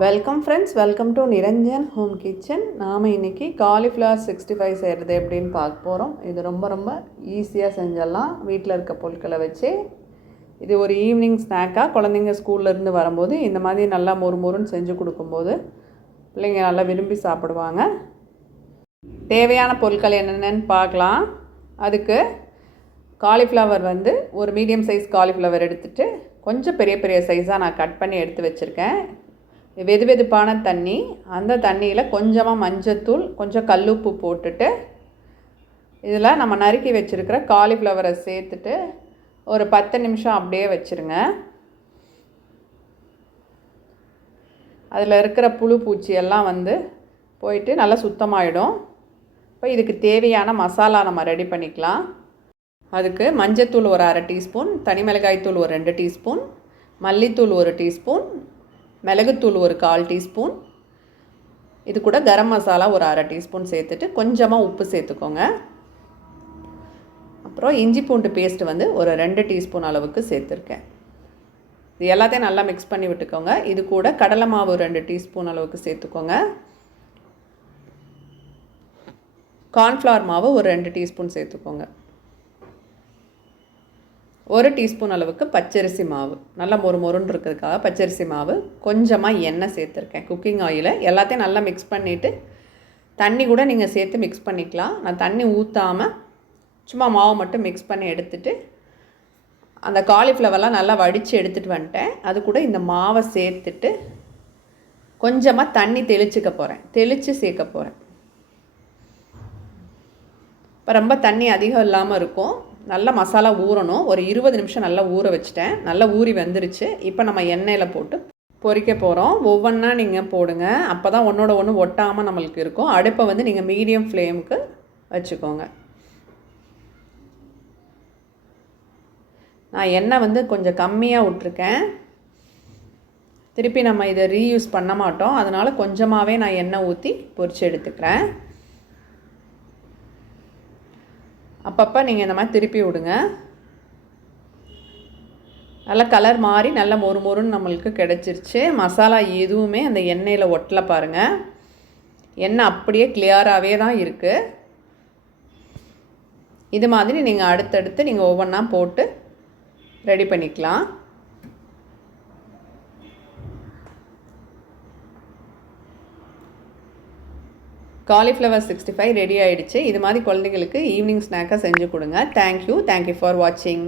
Welcome friends, welcome to Niranjan home kitchen. நாம் இன்றைக்கி cauliflower 65 செய்கிறது எப்படின்னு பார்க்க போகிறோம். இது ரொம்ப ரொம்ப ஈஸியாக செஞ்சிடலாம் வீட்டில் இருக்க பொருட்களை வச்சு. இது ஒரு ஈவினிங் ஸ்நாக்காக குழந்தைங்க ஸ்கூல்லேருந்து வரும்போது இந்த மாதிரி நல்லா மொறுன்னு செஞ்சு கொடுக்கும்போது பிள்ளைங்க நல்லா விரும்பி சாப்பிடுவாங்க. தேவையான பொருட்கள் என்னென்னு பார்க்கலாம். அதுக்கு காலிஃப்ளவர் ஒரு மீடியம் சைஸ் காலிஃப்ளவர் எடுத்துகிட்டு கொஞ்சம் பெரிய பெரிய சைஸாக நான் கட் பண்ணி எடுத்து வச்சுருக்கேன். வெதுவெதுப்பான தண்ணி, அந்த தண்ணியில் கொஞ்சமாக மஞ்சத்தூள், கொஞ்சம் கல்லுப்பு போட்டுட்டு இதில் நம்ம நறுக்கி வச்சுருக்கிற காலிஃப்ளவரை சேர்த்துட்டு ஒரு 10 நிமிஷம் அப்படியே வச்சுருங்க. அதில் இருக்கிற புழு பூச்சி எல்லாம் போயிட்டு நல்லா சுத்தமாகிடும். இப்போ இதுக்கு தேவையான மசாலா நம்ம ரெடி பண்ணிக்கலாம். அதுக்கு மஞ்சத்தூள் ஒரு 1/2 டீஸ்பூன், தனி மிளகாய்த்தூள் ஒரு 2 டீஸ்பூன், மல்லித்தூள் ஒரு டீஸ்பூன், மிளகுத்தூள் ஒரு 1/4 டீஸ்பூன், இது கூட கரம் மசாலா ஒரு 1/2 டீஸ்பூன் சேர்த்துட்டு கொஞ்சமாக உப்பு சேர்த்துக்கோங்க. அப்புறம் இஞ்சி பூண்டு பேஸ்ட் ஒரு 2 டீஸ்பூன் அளவுக்கு சேர்த்துருக்கேன். இது எல்லாத்தையும் நல்லா மிக்ஸ் பண்ணி விட்டுக்கோங்க. இது கூட கடலை மாவு 2 டீஸ்பூன் அளவுக்கு சேர்த்துக்கோங்க. கார்ன்ஃப்ளவர் மாவு ஒரு 2 டீஸ்பூன் சேர்த்துக்கோங்க. 1 டீஸ்பூன் அளவுக்கு பச்சரிசி மாவு, நல்லா மொறுன்னு இருக்கிறதுக்காக பச்சரிசி மாவு, கொஞ்சமாக எண்ணெய் சேர்த்துருக்கேன், குக்கிங் ஆயில். எல்லாத்தையும் நல்லா மிக்ஸ் பண்ணிவிட்டு தண்ணி கூட நீங்கள் சேர்த்து மிக்ஸ் பண்ணிக்கலாம். நான் தண்ணி ஊற்றாமல் சும்மா மாவு மட்டும் மிக்ஸ் பண்ணி எடுத்துகிட்டு அந்த காலிஃப்ளவர்லாம் நல்லா வடித்து எடுத்துகிட்டு வந்துட்டேன். அது கூட இந்த மாவை சேர்த்துட்டு கொஞ்சமாக தண்ணி தெளித்து சேர்க்க போகிறேன். இப்போ ரொம்ப தண்ணி அதிகம் இல்லாமல் இருக்கும். நல்லா மசாலா ஊறணும். ஒரு 20 நிமிஷம் நல்லா ஊற வச்சுட்டேன். நல்லா ஊறி வந்துருச்சு. இப்போ நம்ம எண்ணெயில் போட்டு பொரிக்க போகிறோம். ஒவ்வொன்றா நீங்கள் போடுங்க, அப்போ தான் ஒன்றோட ஒன்று ஒட்டாமல் நம்மளுக்கு இருக்கும். அடுப்பை நீங்கள் மீடியம் ஃப்ளேமுக்கு வச்சுக்கோங்க. நான் எண்ணெய் கொஞ்சம் கம்மியாக விட்ருக்கேன். திருப்பி நம்ம இதை ரீயூஸ் பண்ண மாட்டோம், அதனால் கொஞ்சமாகவே நான் எண்ணெய் ஊற்றி பொரித்து எடுத்துக்கிறேன். அப்பப்போ நீங்கள் இந்த மாதிரி திருப்பி விடுங்க. நல்லா கலர் மாறி நல்லா மொறுன்னு நம்மளுக்கு கிடச்சிருச்சு. மசாலா எதுவுமே அந்த எண்ணெயில் ஒட்டலை பாருங்கள். எண்ணெய் அப்படியே கிளியராகவே தான் இருக்குது. இது மாதிரி நீங்கள் அடுத்தடுத்து நீங்கள் ஒவ்வொன்றா போட்டு ரெடி பண்ணிக்கலாம். காலிஃப்ளவர் 65 ரெடி ஆகிடுச்சு. இது மாதிரி குழந்தைங்களுக்கு ஈவினிங் ஸ்நாக்காக செஞ்சு கொடுங்க. தேங்க்யூ ஃபார் வாட்சிங்.